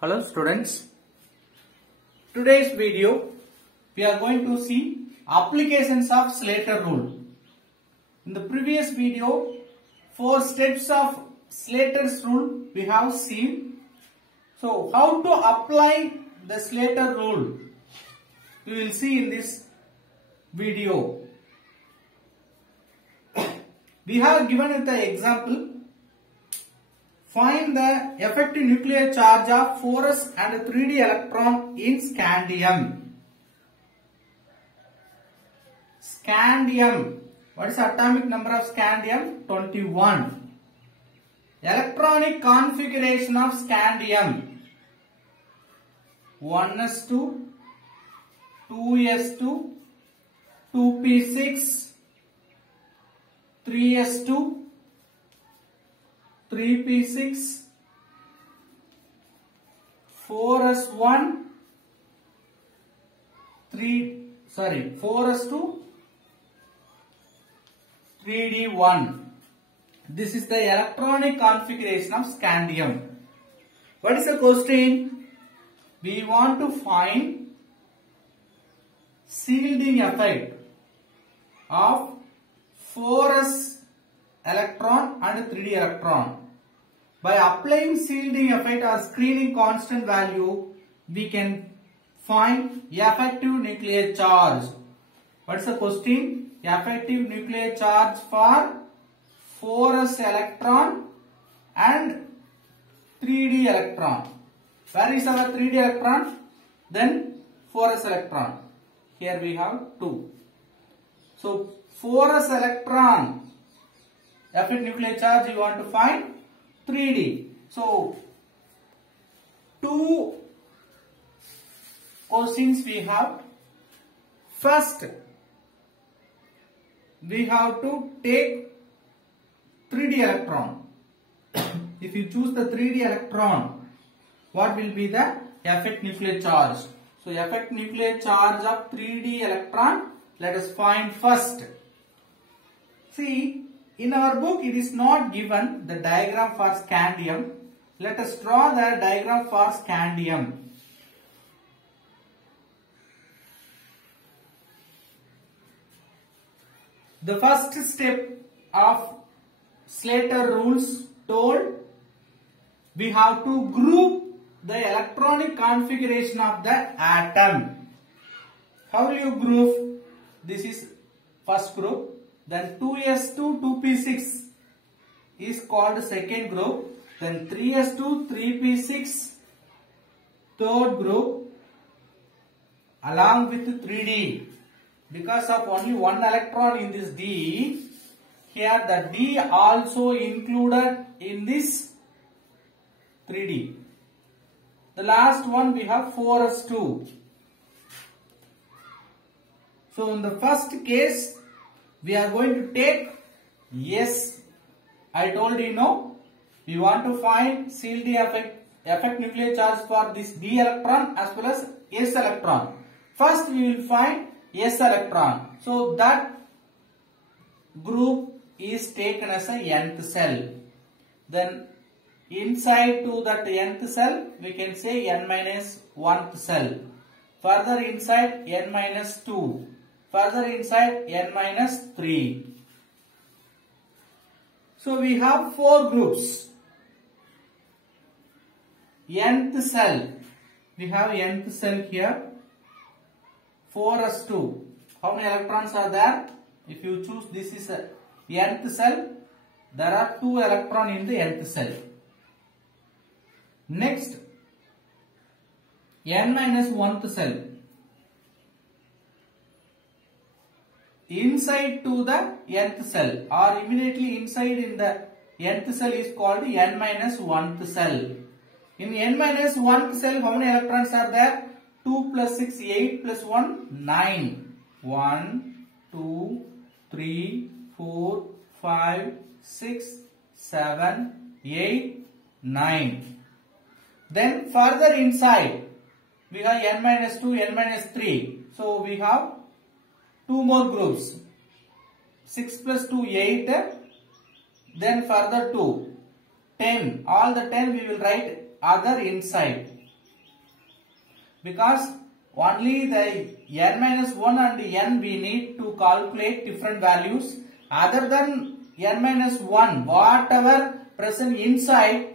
Hello students, today's video we are going to see applications of Slater rule. In the previous video, 4 steps of Slater's rule we have seen. So how to apply the Slater rule we will see in this video. We have given the example. Find the effective nuclear charge of 4s and 3d electron in scandium. Scandium. What is the atomic number of scandium? 21. Electronic configuration of scandium. 1s2, 2s2, 2p6, 3s2, 3p6, 4s1, 4s2, 3d1. This is the electronic configuration of scandium. What is the question? We want to find shielding effect of 4s electron and 3d electron. By applying shielding effect or screening constant value, we can find effective nuclear charge. What is the question? Effective nuclear charge for 4s electron and 3d electron. Where is our 3d electron? Then 4s electron. Here we have 2. So 4s electron, effective nuclear charge you want to find 3d. So 2 questions we have. First, we have to take 3d electron. If you choose the 3d electron, what will be the effective nuclear charge? So effective nuclear charge of 3d electron, let us find first. See, in our book it is not given the diagram for scandium. Let us draw the diagram for scandium. The first step of Slater rules told we have to group the electronic configuration of the atom. How will you group? This is first group. Then 2s2, 2p6 is called second group. Then 3s2, 3p6 third group along with 3d. Because of only one electron in this d, here the d also included in this 3d. The last one we have 4s2. So in the first case, we are going to take S. I told you we want to find shielding effect nuclear charge for this d electron as well as S electron. First we will find S electron. So that group is taken as a nth cell. Then inside to that nth cell we can say n minus 1th cell. Further inside n minus 2. Further inside n minus 3. So we have 4 groups. Nth cell. We have nth cell here. 4s2. How many electrons are there? If you choose this is a nth cell, there are 2 electrons in the nth cell. Next, n minus 1th cell. Inside to the nth cell or immediately inside in the nth cell is called n minus 1th cell. In n minus 1th cell, how many electrons are there? 2 plus 6, 8 plus 1, 9. 1, 2, 3, 4, 5, 6, 7, 8, 9. Then further inside, we have n minus 2, n minus 3. So we have 2 more groups. 6 plus 2, 8. Then further 2. 10. All the 10 we will write other inside. because only the n minus 1 and n we need to calculate different values. Other than n minus 1, whatever present inside,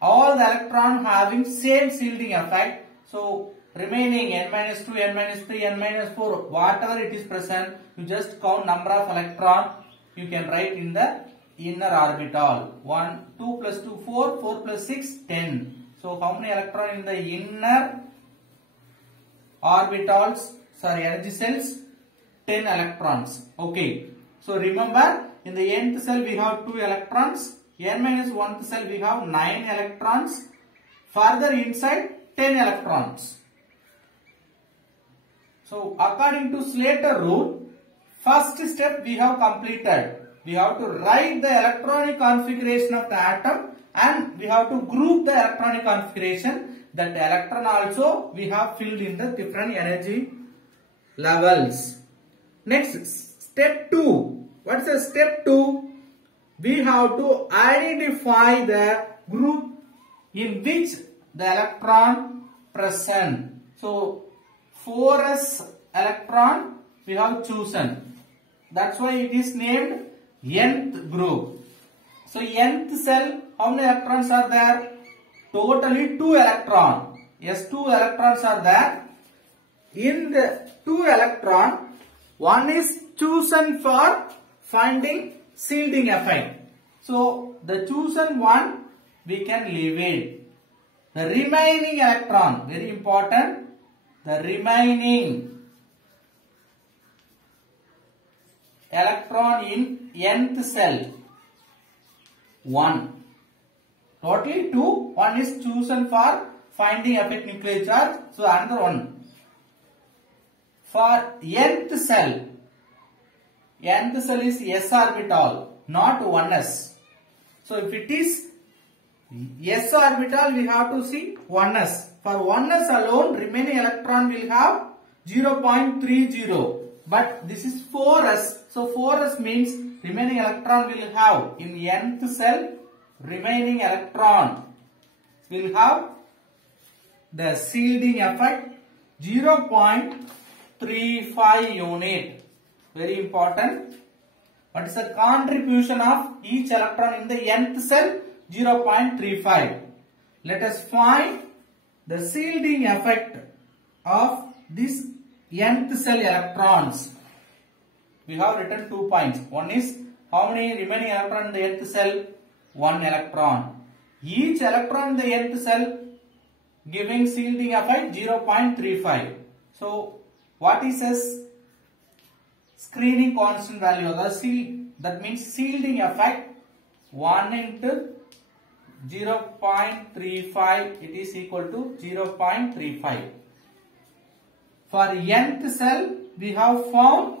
all the electron having same shielding effect. So remaining n minus 2, n minus 3, n minus 4, whatever it is present, you just count number of electron. You can write in the inner orbital. 1, 2 plus 2, 4, 4 plus 6, 10. So how many electron in the inner orbitals, energy cells? 10 electrons. Okay. So remember, in the nth cell we have 2 electrons. N minus 1th cell we have 9 electrons. Further inside 10 electrons. So according to Slater rule, first step we have completed. We have to write the electronic configuration of the atom and we have to group the electronic configuration. That electron also we have filled in the different energy levels. Next, step 2. What's the step 2? We have to identify the group in which the electron present. So 4s electron we have chosen. That's why it is named nth group. So nth cell, how many electrons are there? Totally 2 electrons. Yes, 2 electrons are there. In the 2 electron, one is chosen for finding shielding effect. So the chosen one we can leave it. The remaining electron, very important, the remaining electron in nth cell, 1. Totally 2, one is chosen for finding effect nuclear charge, so another one. For nth cell is s orbital, not 1s. So if it is s orbital, we have to see 1s. For 1s alone, remaining electron will have 0.30. But this is 4s. So 4s means remaining electron will have in nth cell, remaining electron will have the shielding effect 0.35 unit. Very important. What is the contribution of each electron in the nth cell? 0.35. Let us find the shielding effect of this nth cell electrons. We have written 2 points. One is how many remaining electron in the nth cell? 1 electron. Each electron in the nth cell giving shielding effect 0.35. So what is a screening constant value? That means shielding effect 1 into 0.35, it is equal to 0.35. For nth cell we have found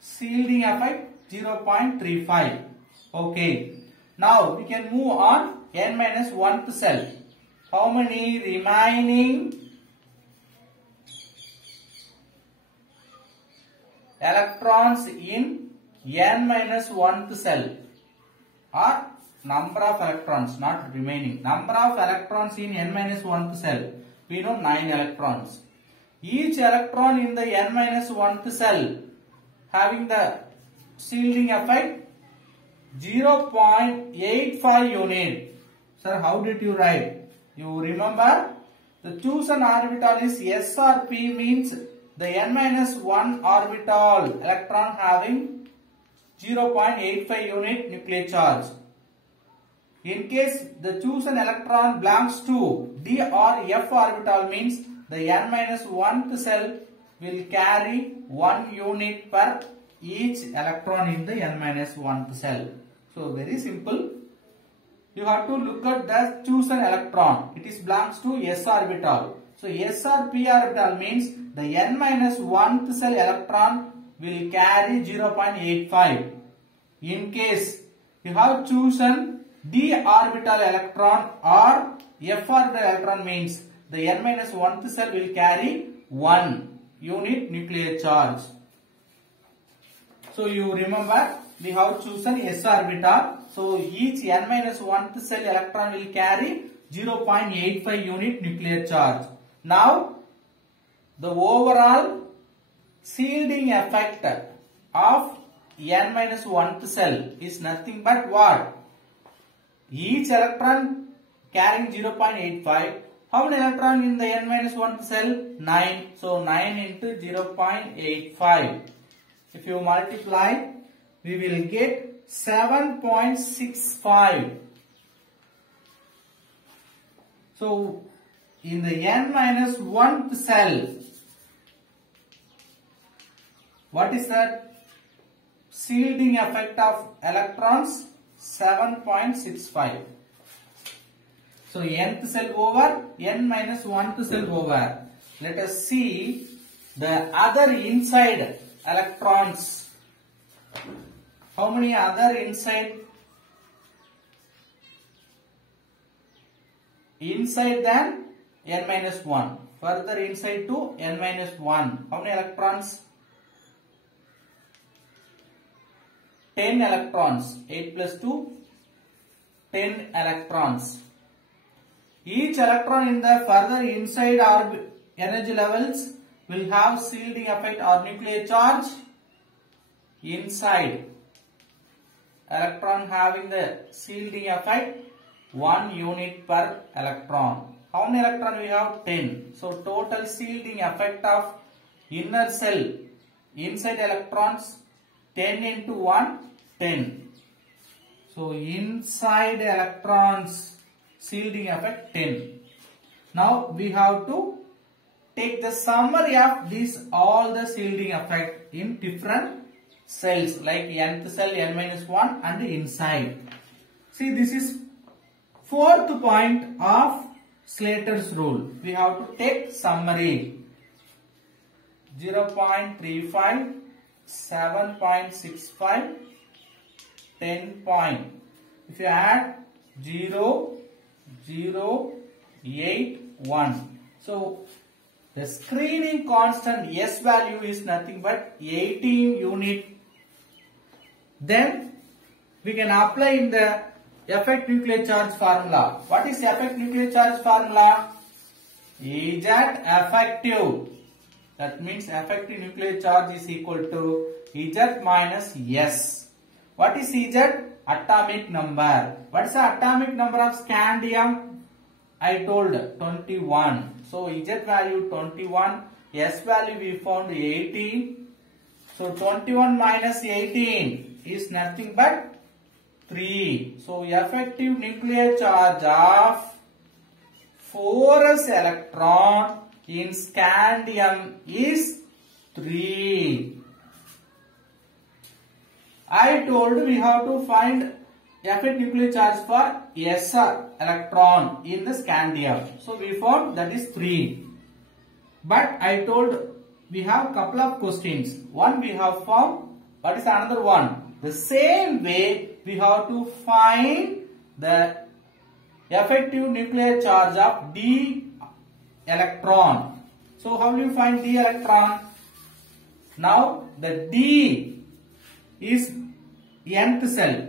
shielding effect 0.35. Okay. Now we can move on n minus 1th cell. How many remaining electrons in n minus 1th cell? Or number of electrons, not remaining. Number of electrons in n minus 1th cell. We know 9 electrons. Each electron in the n minus 1th cell having the shielding effect 0.85 unit. Sir, how did you write? You remember the chosen orbital is s or p, means the n minus 1 orbital electron having 0.85 unit nuclear charge. In case the chosen electron belongs to d or f orbital, means the n minus 1th cell will carry 1 unit per each electron in the n minus 1th cell. So very simple. You have to look at the chosen electron. It is belongs to s orbital. So s or p orbital means the n minus 1th cell electron will carry 0.85. In case you have chosen d orbital electron or f orbital electron, means the n minus 1th cell will carry 1 unit nuclear charge. So you remember we have chosen s orbital. So each n minus 1th cell electron will carry 0.85 unit nuclear charge. Now the overall shielding effect of n minus 1th cell is nothing but what? Each electron carrying 0.85. How many electron in the n minus 1th cell? 9. So 9 into 0.85. If you multiply, we will get 7.65. So in the n minus 1th cell, what is that? Shielding effect of electrons 7.65. So nth cell over, n minus 1th cell over. Let us see the other inside electrons. How many other inside? Inside than n minus 1. Further inside to n minus 1. How many electrons? 10 electrons. 8 plus 2, 10 electrons. Each electron in the further inside energy levels will have shielding effect or nuclear charge inside. Electron having the shielding effect 1 unit per electron. How many electron we have? 10. So total shielding effect of inner cell inside electrons 10 into 1, 10. So inside electrons shielding effect 10. Now we have to take the summary of these all the shielding effect in different cells like nth cell, n minus 1 and inside. See, this is fourth point of Slater's rule. We have to take summary. 0.35, 7.65, 10 point. If you add 0, 0, 8, 1. So the screening constant S value is nothing but 18 unit. Then we can apply in the effect nuclear charge formula. What is effect nuclear charge formula? Z effective. That means effective nuclear charge is equal to Z minus S. What is Z? Atomic number. What is the atomic number of scandium? I told 21. So Z value 21, S value we found 18. So 21 minus 18 is nothing but 3. So effective nuclear charge of 4s electron in scandium is 3. I told we have to find effective nuclear charge for S electron in the scandium. So we found that is 3. But I told we have couple of questions. One we have found. What is another one? The same way we have to find the effective nuclear charge of D electron. So how do you find D electron? Now the D is nth cell.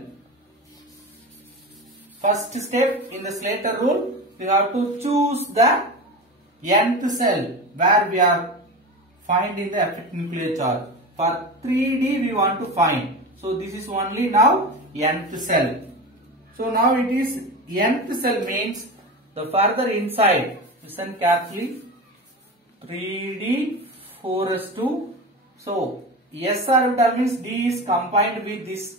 First step in the Slater rule, we have to choose the nth cell where we are finding the effective nuclear charge. For 3D we want to find. So this is only now nth cell. So now it is nth cell means the further inside. Listen carefully. 3D 4s2. So S orbital means D is combined with this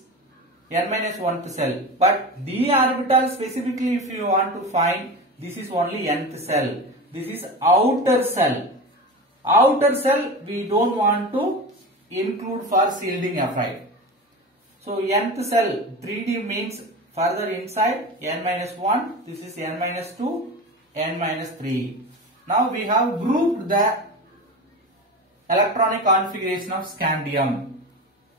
n minus 1th cell. But D orbital specifically if you want to find, this is only nth cell. This is outer cell. Outer cell we don't want to include for shielding effect. So nth cell 3D means further inside n minus 1. This is n minus 2, n minus 3. Now we have grouped the electronic configuration of scandium.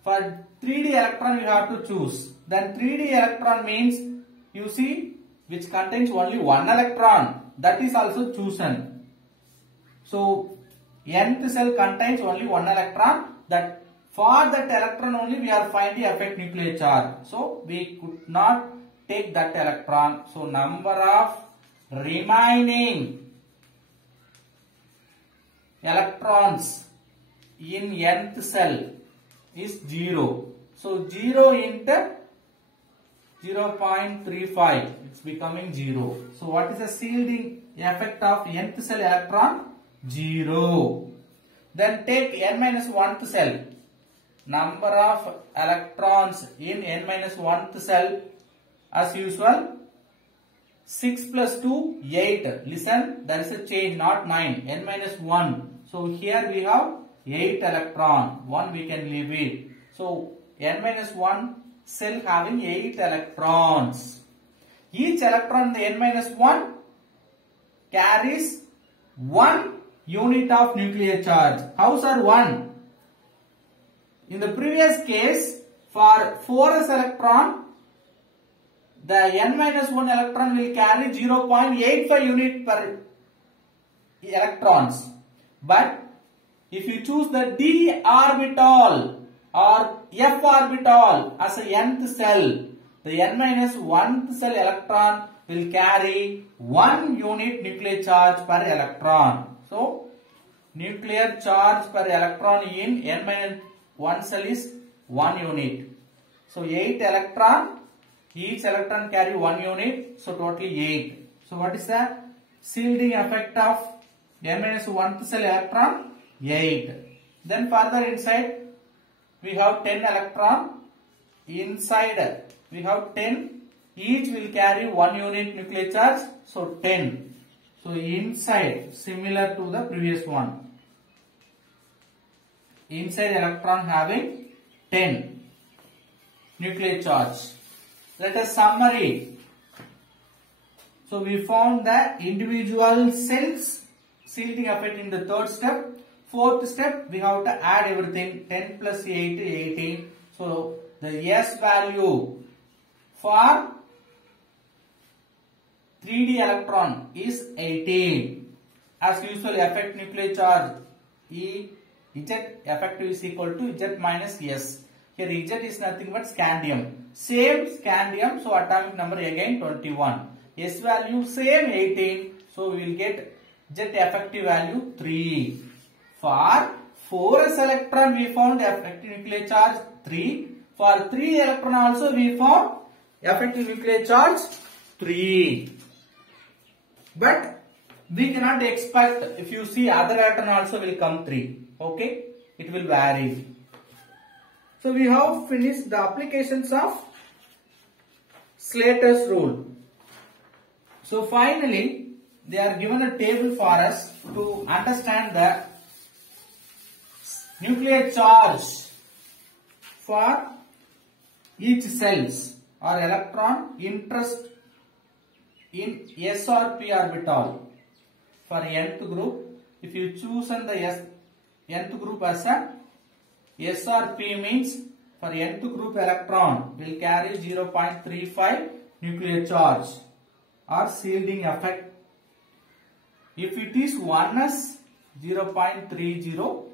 For 3D electron you have to choose. Then 3D electron means you see which contains only one electron. That is also chosen. So nth cell contains only one electron. That for that electron only we are finding effect nuclear charge. So we could not take that electron. So number of remaining electrons in nth cell is 0. So 0 into 0.35, it's becoming 0. So what is the shielding effect of nth cell electron? 0. Then take n minus 1th cell. Number of electrons in n minus 1th cell as usual 6 plus 2 8. Listen, there is a change, not 9. N minus 1. So here we have 8 electron. 1 we can leave it. So n minus 1 cell having 8 electrons. Each electron in the n minus 1 carries 1 unit of nuclear charge. How are 1? In the previous case, for 4s electron, the n minus 1 electron will carry 0.85 unit per electrons. But if you choose the d orbital or f orbital as a nth cell, the n minus 1th cell electron will carry 1 unit nuclear charge per electron. So, nuclear charge per electron in n minus 1 cell is 1 unit. So 8 electron, each electron carry 1 unit, so totally 8. So what is the shielding effect of n minus 1th cell electron? 8. Then further inside we have 10 electron. Inside we have 10, each will carry 1 unit nuclear charge, so 10. So inside similar to the previous one. Inside electron having 10 nuclear charge. Let us summary. So we found that individual cells shielding effect in the third step. Fourth step we have to add everything. 10 plus 8 18. So the S value for 3d electron is 18. As usual, effect nuclear charge E Z effective is equal to Z minus S. Here Z is nothing but scandium. Same scandium, so atomic number again 21. S value same 18, so we will get Z effective value 3. For 4s electron we found effective nuclear charge 3. For 3 electron also we found effective nuclear charge 3. But we cannot expect, if you see other electron also will come 3. Okay, it will vary. So we have finished the applications of Slater's rule. So finally, they are given a table for us to understand the nuclear charge for each cells or electron interest in s or p orbital. For nth group, if you choose the nth group as a S or P means for nth group electron will carry 0.35 nuclear charge or shielding effect. If it is 1s 0.30,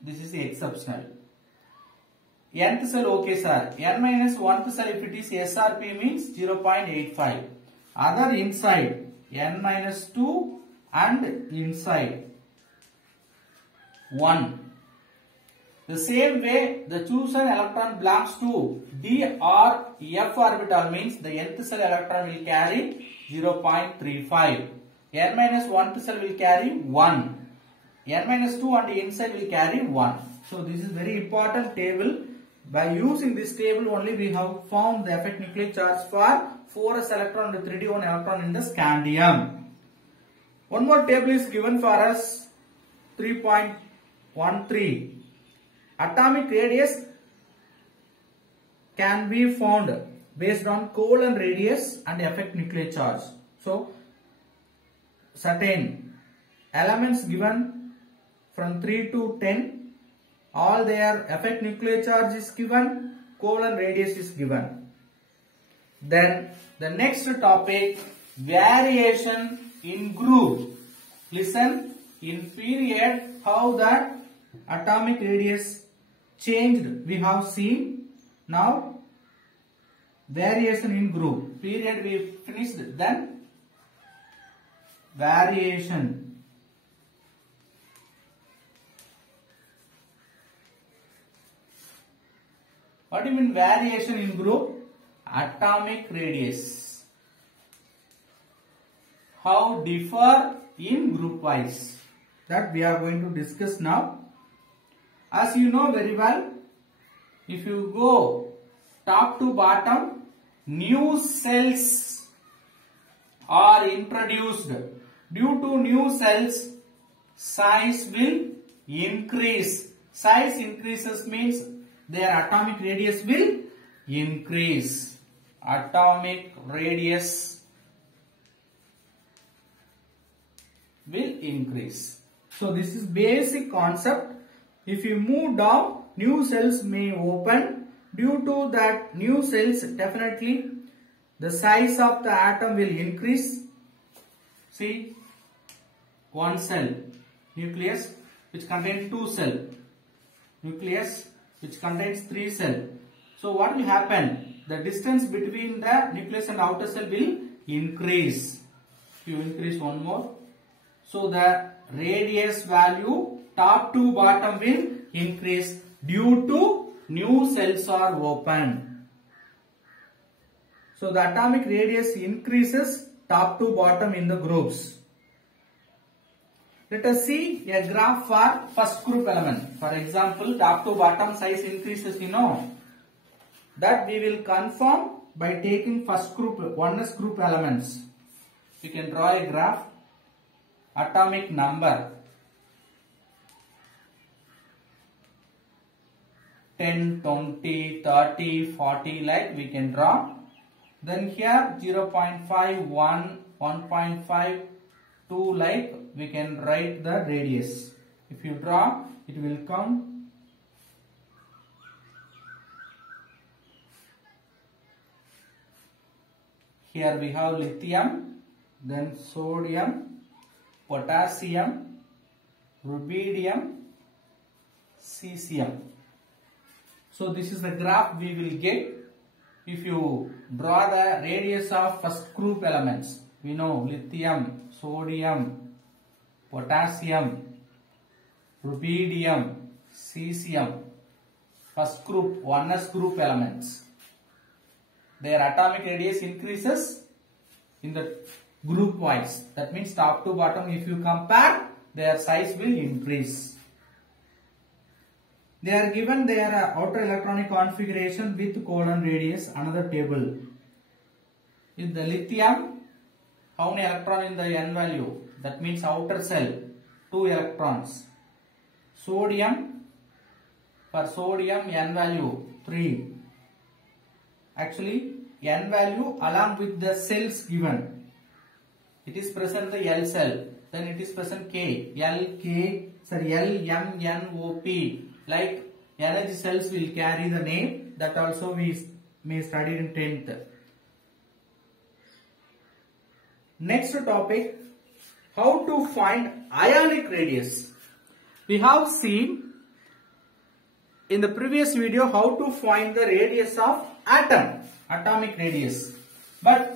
this is exceptional. Nth cell okay sir. N minus 1th cell if it is S or P means 0.85. Other inside N minus 2 and inside 1. The same way the chosen electron belongs to d or f orbital means the nth cell electron will carry 0.35. N minus 1th cell will carry 1. N minus 2 on the inside will carry 1. So this is very important table. By using this table only we have found the effect nuclear charge for 4s electron and 3d1 electron in the scandium. One more table is given for us, 3.13. Atomic radius can be found based on Coulomb radius and effect nuclear charge. So, certain elements given from 3 to 10, all their effect nuclear charge is given, Coulomb radius is given. Then, the next topic, variation in group. Listen, in period, how the atomic radius changed we have seen. Now variation in group. Period we finished. Then variation What do you mean variation in group? Atomic radius. How differ in group wise? That we are going to discuss now. As you know very well, if you go top to bottom, new cells are introduced. Due to new cells, size will increase. Size increases means their atomic radius will increase. Atomic radius will increase. So this is basic concept. If you move down, new cells may open. Due to that new cells, definitely the size of the atom will increase. See, one cell, nucleus which contains 2 cells, nucleus which contains 3 cells. So what will happen? The distance between the nucleus and outer cell will increase. If you increase one more, so the radius value top to bottom will increase due to new cells are open. So the atomic radius increases top to bottom in the groups. Let us see a graph for first group element. For example, top to bottom size increases, you know. That we will confirm by taking first group, oneness group elements. You can draw a graph. Atomic number 10, 20, 30, 40 like we can draw. Then here 0.5, 1, 1.5, 2 like we can write the radius. If you draw, it will come. Here we have lithium, then sodium, potassium, rubidium, cesium. So this is the graph we will get if you draw the radius of first group elements. We know lithium, sodium, potassium, rubidium, cesium, first group, oneness group elements. Their atomic radius increases in the group wise. That means top to bottom, if you compare, their size will increase. They are given their outer electronic configuration with colon radius, another table. In the lithium, how many electrons in the n value? That means outer cell, 2 electrons. Sodium, for sodium n value 3. Actually, n value along with the cells given. It is present the L cell, then it is present K, L, K, sorry, L, M, N, O, P. Like energy cells will carry the name, that also we may study in 10th. Next topic, how to find ionic radius. We have seen in the previous video how to find the radius of atom, atomic radius. But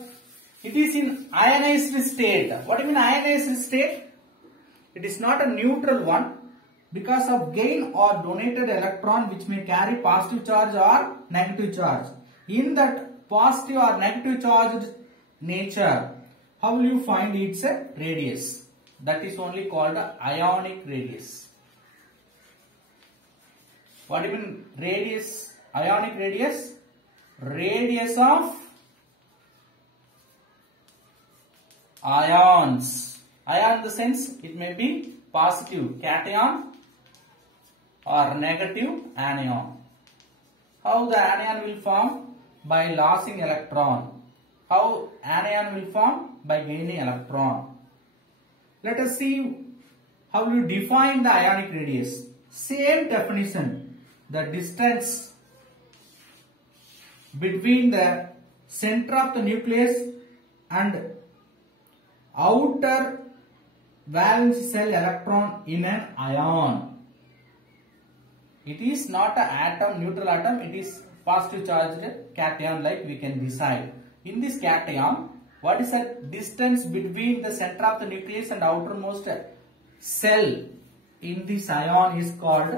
it is in ionized state. What do you mean ionized state? It is not a neutral one because of gain or donated electron which may carry positive charge or negative charge. In that positive or negative charged nature, how will you find its radius? That is only called ionic radius. What do you mean radius? Ionic radius? Radius of ions. Ion in the sense it may be positive cation or negative anion. How the anion will form? By losing electron. How anion will form? By gaining electron. Let us see how you define the ionic radius. Same definition. The distance between the center of the nucleus and outer valence cell electron in an ion. It is not an atom, neutral atom, it is positive charged cation like we can decide. In this cation, what is the distance between the center of the nucleus and outermost cell in this ion is called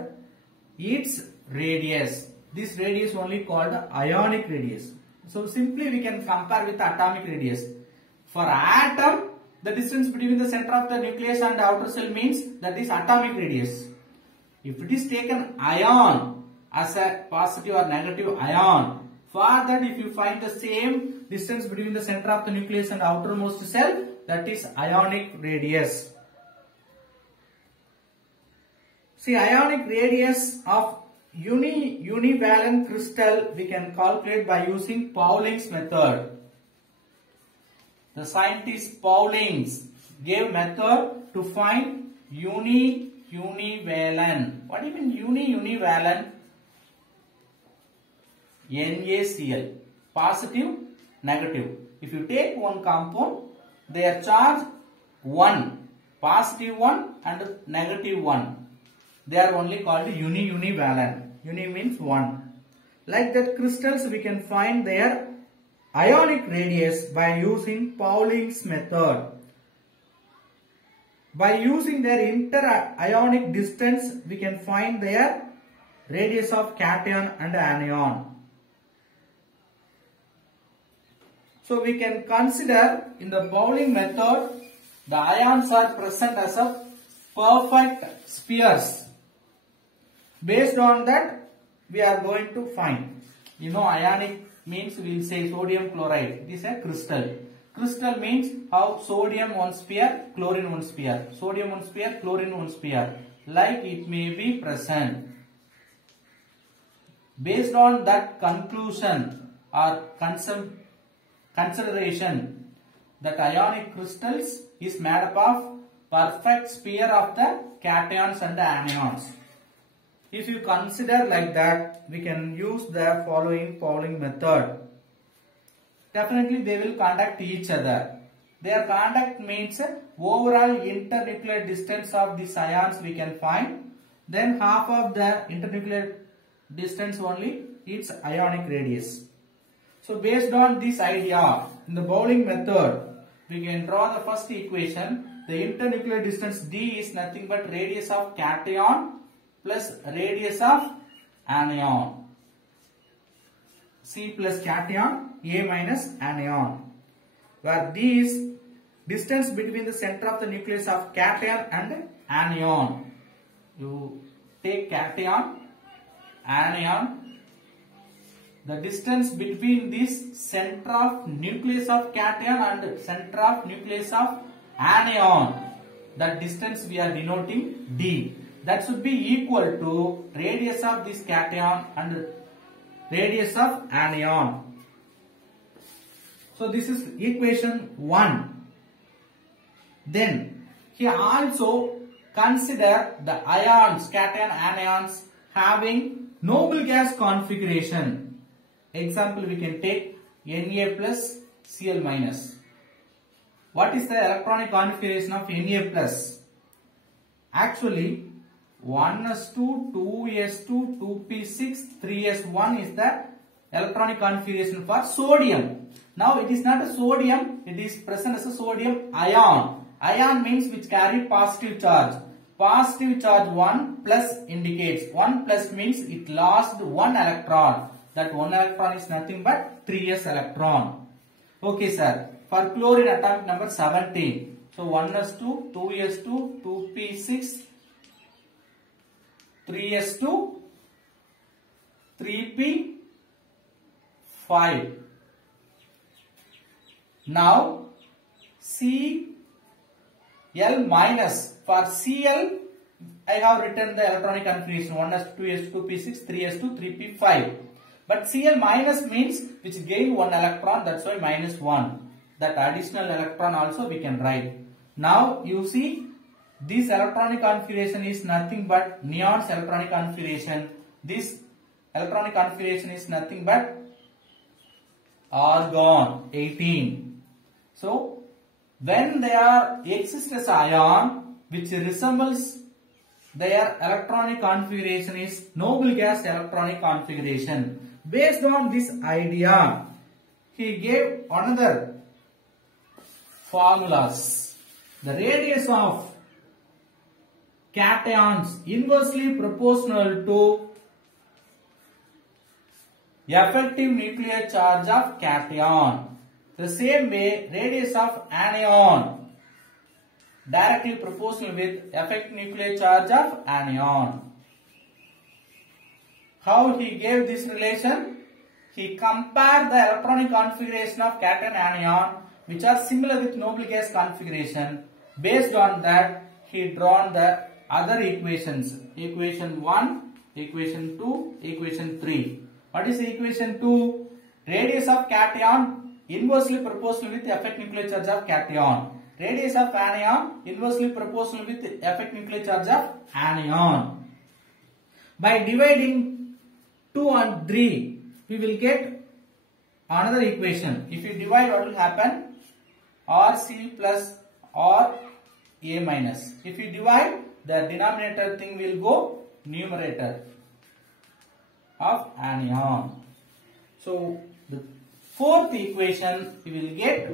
its radius. this radius only called ionic radius. So simply we can compare with atomic radius. For atom, the distance between the center of the nucleus and the outer shell means that is atomic radius. If it is taken ion as a positive or negative ion, for that if you find the same distance between the center of the nucleus and outermost shell, that is ionic radius. See, ionic radius of univalent crystal we can calculate by using Pauling's method. The scientist Paulings gave method to find univalent. What do you mean univalent? NaCl. Positive, negative. If you take one compound, their charge 1, positive 1 and negative 1. They are only called univalent. Uni means 1. Like that, crystals we can find their ionic radius by using Pauling's method. By using their inter-ionic distance, we can find their radius of cation and anion. So we can consider in the Pauling method, the ions are present as a perfect spheres. Based on that, we are going to find. You know, ionic means we will say sodium chloride. This is a crystal. Crystal means how sodium one sphere, chlorine one sphere. Sodium one sphere, chlorine one sphere. Like it may be present. Based on that conclusion or consideration, that ionic crystals is made up of perfect sphere of the cations and the anions. If you consider like that, we can use the following Pauling method. Definitely they will contact each other. Their contact means overall internuclear distance of these ions we can find. Then half of the internuclear distance only its ionic radius. So based on this idea, in the Pauling method, we can draw the first equation. The internuclear distance d is nothing but radius of cation plus radius of anion. C plus cation, A minus anion. Where d is distance between the center of the nucleus of cation and anion. You take cation, anion. The distance between this center of nucleus of cation and center of nucleus of anion, that distance we are denoting d. That should be equal to radius of this cation and radius of anion. So this is equation 1. Then here also consider the ions, cation, anions having noble gas configuration. Example we can take Na plus Cl minus. What is the electronic configuration of Na plus? Actually 1s2, 2s2, 2p6, 3s1 is the electronic configuration for sodium. Now it is not a sodium, it is present as a sodium ion. Ion means which carry positive charge. Positive charge 1 plus indicates. 1 plus means it lost 1 electron. That 1 electron is nothing but 3s electron. Okay sir. For chlorine atomic number 17. So 1s2, 2s2, 2p6, 3s2, 3p5. Now Cl minus. For Cl I have written the electronic configuration 1s2, 2s2, 2p6, 3s2, 3p5. But Cl minus means which gain 1 electron, that's why minus 1. That additional electron also we can write. Now you see this electronic configuration is nothing but neon's electronic configuration. This electronic configuration is nothing but argon 18. So when they are exist as ion which resembles their electronic configuration is noble gas electronic configuration. Based on this idea, he gave another formulas. The radius of cations inversely proportional to effective nuclear charge of cation. The same way, radius of anion directly proportional with effective nuclear charge of anion. How he gave this relation? He compared the electronic configuration of cation anion, which are similar with noble gas configuration. Based on that, he drawn the other equations. Equation 1, equation 2, equation 3. What is equation 2? Radius of cation inversely proportional with effective nuclear charge of cation. Radius of anion inversely proportional with effective nuclear charge of anion. By dividing 2 and 3, we will get another equation. If you divide, what will happen? Rc plus R A minus. If you divide, the denominator thing will go numerator of anion. So the fourth equation we will get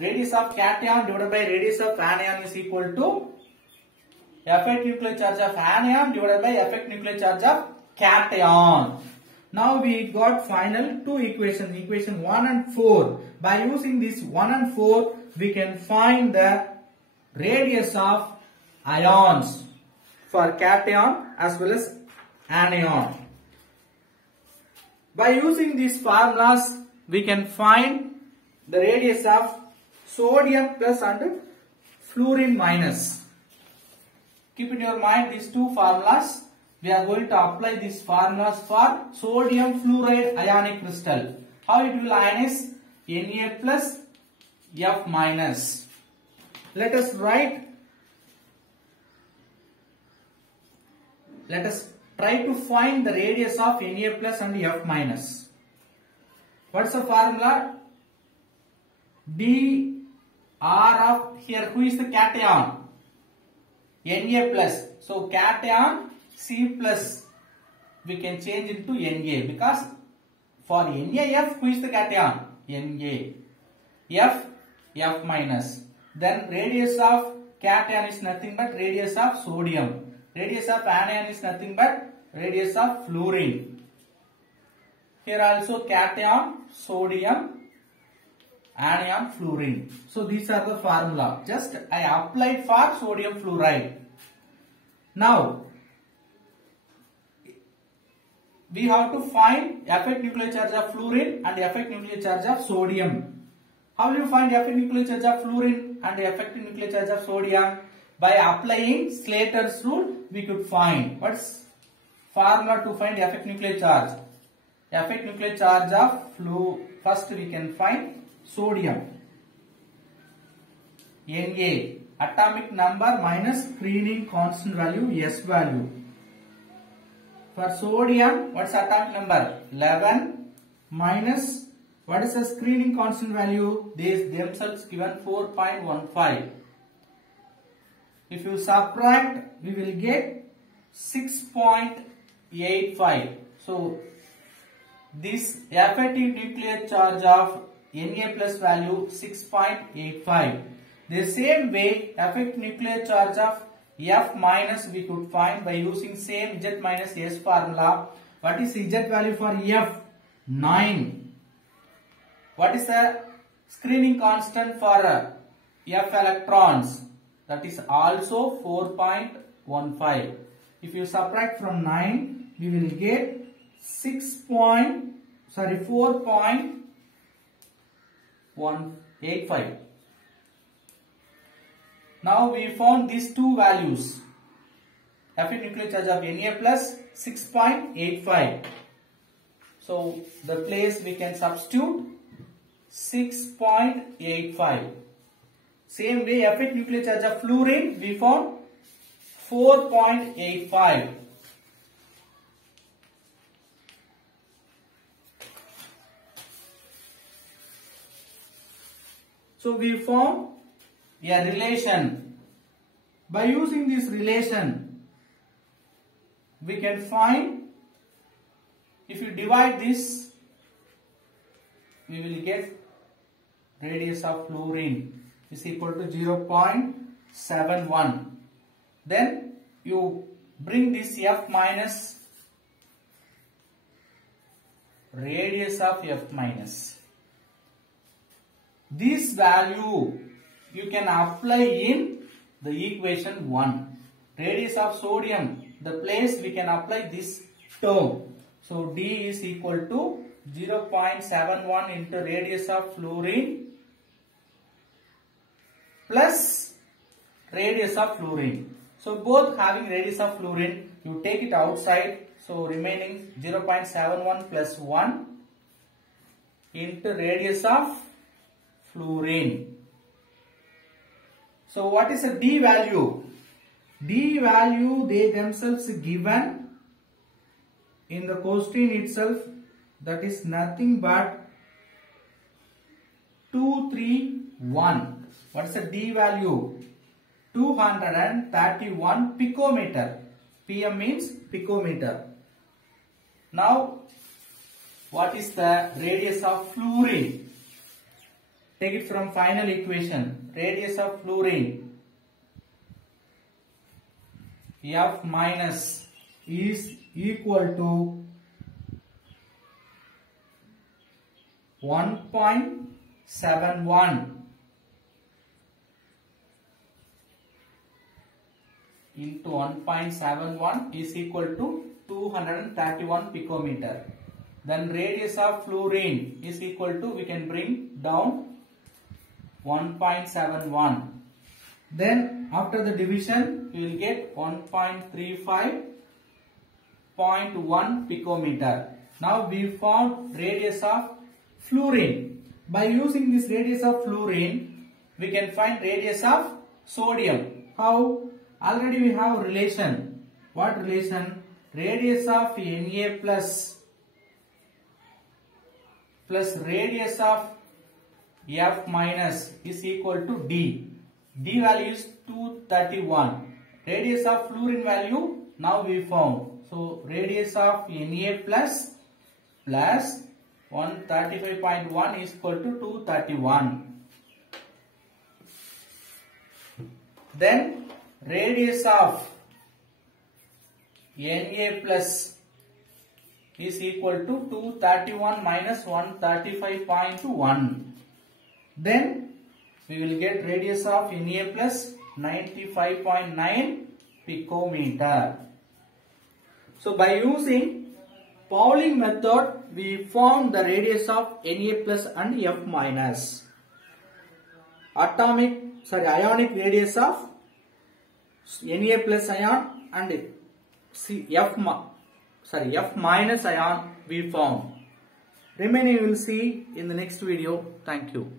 radius of cation divided by radius of anion is equal to effective nuclear charge of anion divided by effective nuclear charge of cation. Now we got final two equations, equation 1 and 4. By using this 1 and 4, we can find the radius of ions for cation as well as anion. By using these formulas, we can find the radius of sodium plus and fluorine minus. Keep in your mind these two formulas. We are going to apply these formulas for sodium fluoride ionic crystal. How it will ionize? Na plus F minus. Let us try to find the radius of Na plus and F minus. What's the formula? dr of, here who is the cation? Na plus. So cation C plus we can change into Na, because for NaF who is the cation? Na. F minus. Then radius of cation is nothing but radius of sodium. Radius of anion is nothing but radius of fluorine. Here also cation, sodium, anion, fluorine. So these are the formula. Just I applied for sodium fluoride. Now we have to find effective nuclear charge of fluorine and effective nuclear charge of sodium. How will you find effective nuclear charge of fluorine and effective nuclear charge of sodium? By applying Slater's rule, we could find. What's formula to find effective nuclear charge? Effective nuclear charge of first we can find sodium. Na, atomic number minus screening constant value, S value. For sodium, what's atomic number? 11 minus, what is the screening constant value? These themselves given 4.15. If you subtract, we will get 6.85. So this effective nuclear charge of Na plus value 6.85. The same way, effective nuclear charge of F minus we could find by using same Z minus S formula. What is Z value for F? 9. What is the screening constant for F electrons? That is also 4.15. If you subtract from 9, we will get 4.185. Now we found these two values. Effective nuclear charge of Na plus 6.85. So the place we can substitute 6.85. Same way, effective nuclear charge of fluorine we found 4.85. So we found a relation. By using this relation, we can find, if you divide this, we will get radius of fluorine is equal to 0.71. Then you bring this F minus radius of F minus. This value you can apply in the equation 1. Radius of sodium, the place we can apply this term. So D is equal to 0.71 into radius of fluorine plus radius of fluorine. So both having radius of fluorine, you take it outside. So remaining 0.71 plus 1 into radius of fluorine. So what is the D value? D value they themselves given in the question itself, that is nothing but 231. What is the D value? 231 picometer. PM means picometer. Now what is the radius of fluorine? Take it from final equation. Radius of fluorine F minus is equal to 1.71 into 1.71 is equal to 231 picometer. Then radius of fluorine is equal to, we can bring down 1.71. Then after the division we will get 1.35.1 picometer. Now we found radius of fluorine. By using this radius of fluorine, we can find radius of sodium. How? Already we have a relation. What relation? Radius of Na plus radius of F minus is equal to D. D value is 231. Radius of fluorine value now we found. So radius of Na plus 135.1 is equal to 231. Then radius of Na plus is equal to 231 minus 135.1. Then we will get radius of Na plus 95.9 picometer. So by using Pauling method, we found the radius of Na plus and F minus. Ionic radius of Na plus ion and F minus ion we found. Remaining we will see in the next video. Thank you.